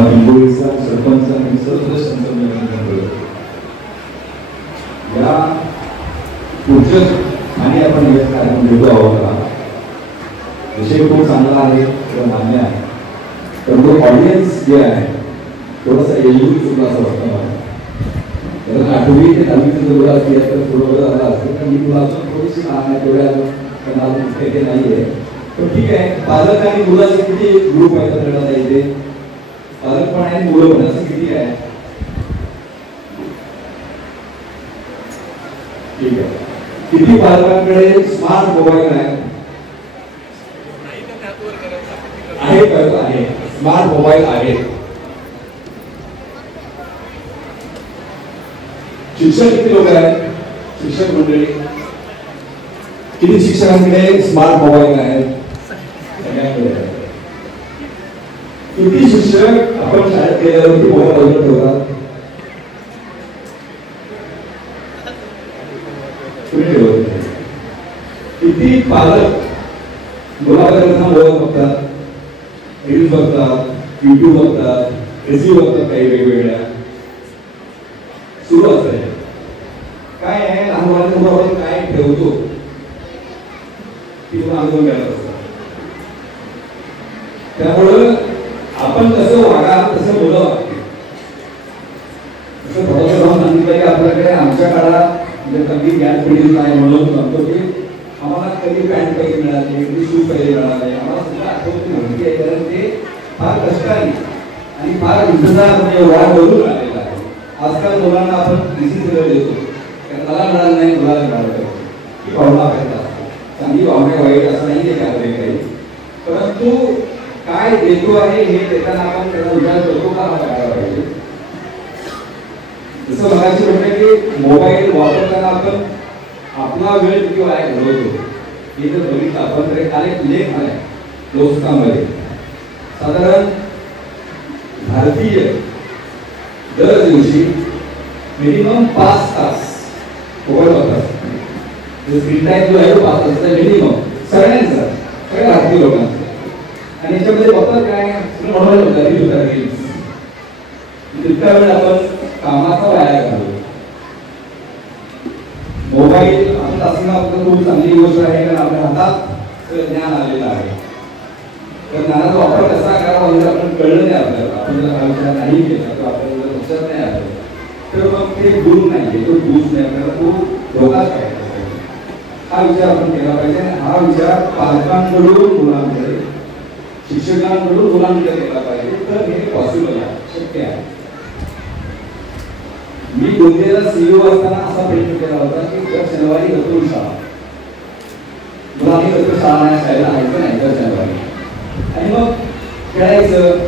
हिंगोलीचा सरपंच आणि सर्व सदस्यांचं नियोजन केलं. या पुढच्या आणि आपण हे कार्यक्रम घेतो आहोत का विषय खूप चांगला आहे किंवा मान्य आहे, परंतु ऑडियन्स जे आहे थोडासा एजून सुद्धा असं वाटतं मला. कारण 8वी ते 10वीचं जर बोला असली तर थोडं झालं असतं, कारण मी तुला अजून थोडीशी लहान आहे तेवढ्या त्यांना अजून ते नाही आहे. पण ठीक आहे, पालक आणि मुलाचे किती ग्रुप आहेत आपल्याला इथे, पालक पण आहे मुलं पण असं किती आहे? ठीक आहे. किती पालकांकडे स्मार्ट मोबाईल आहे? आहे स्मार्ट मोबाईल आहे. शिक्षक किती लोक आहेत? शिक्षक मंडळी किती शिक्षकांकडे स्मार्ट मोबाईल आहेत? सगळ्यांकडे. किती शिक्षक आपण शाळेत गेल्यावरती मोबाईल बाजूला ठेवतात? किती पालक मुलाबाळांना मोबाईल बघतात, रील्स बघतात, युट्यूब बघतात, रेसिपी बघतात, काही वेगवेगळ्या सुरू असते. काय आहे लहान मुलांना आपण काय ठेवतो ती तुम्हाला अनुभव घ्यायला असतात. त्यामुळं आपण कसं वागा तसं मुलं वागते. जसं भगवान सांगितलं की आपल्याकडे आमच्या काळात म्हणजे कधी गॅस पिढी नाही म्हणून सांगतो की आम्हाला कधी पॅन्ट पैकी मिळाले, कधी शूज पैकी मिळाले, आम्हाला सुद्धा आठवत नव्हती आहे. कारण ते फार कष्टाने आणि फार इंतजार म्हणजे वाढ करून आलेला आहे. आजकाल मुलांना आपण डिसिजन देतो, कारण मला मिळालं नाही मुलाला मिळालं ही भावना पाहिजे. चांगली भावना वाईट असं नाही आहे त्यामध्ये काही, परंतु काय देतो आहे हे देताना आपण त्याचा विचार करतो का हा करायला पाहिजे. जसं मगाशी म्हटलं की मोबाईल वापरताना आपण आपला वेळ किती वाया घालवतो हे जर बघितलं आपण तर काल एक लेख आहे लोकसंख्यामध्ये साधारण भारतीय दर दिवशी मिनिमम 5 तास मोबाईल वापरतात. स्क्रीन टाइम जो आहे तो 5 तासाचा मिनिमम सगळ्यांचा, सगळ्या भारतीय लोकांचा. आणि याच्यामध्ये बघतात काय म्हणून तितका वेळ आपण कामाचा वाया घालवतो. मोबाईल आपला असणं आपलं खूप चांगली गोष्ट आहे, कारण आपल्या हातात ज्ञान आलेलं आहे. तर ज्ञानाचा वापर कसा करावा हे आपण कळलं नाही आपल्याला. आपण जर हा विचार नाही केला तर आपल्याला जर लक्षात नाही आलं तर मग ते गुण नाही, तो बूज नाही, आपल्याला तो धोकाच आहे. हा विचार आपण केला पाहिजे. हा विचार पालकांकडून मुलांकडे, शिक्षकांकडून मुलांकडे केला पाहिजे, तर हे पॉसिबल आहे, शक्य आहे. मी गोंदियाला सीईओ असताना असा प्रयत्न केला होता की दर शनिवारी गतून शाळा, मुलांनी गतून शाळा नाही शाळेला जायचं नाही दर शनिवारी, आणि मग खेळायचं,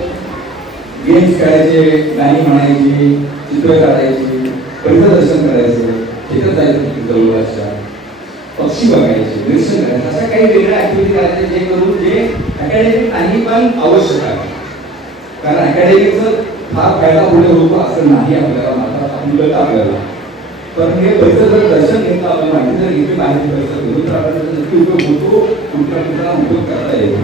गेम्स खेळायचे, गाणी म्हणायची, चित्र काढायची, परिसरदर्शन करायचं, शेतात जायचं जवळपासच्या, पक्षी बघायचे, निरीक्षण करायचं, अशा काही वेगळ्या ऍक्टिव्हिटी करायच्या जे करून जे अकॅडमिक नाही पण आवश्यक आहे. कारण अकॅडमिकचं फार फायदा पुढे होतो असं नाही आपल्याला आपल्याला. पण हे परिसर जर दर्शन घेतलं, आपण माहिती जर घेतली, माहिती परिसर घेऊन तर आपल्याला नक्की उपयोग होतो, कुठला उपयोग करता येतो.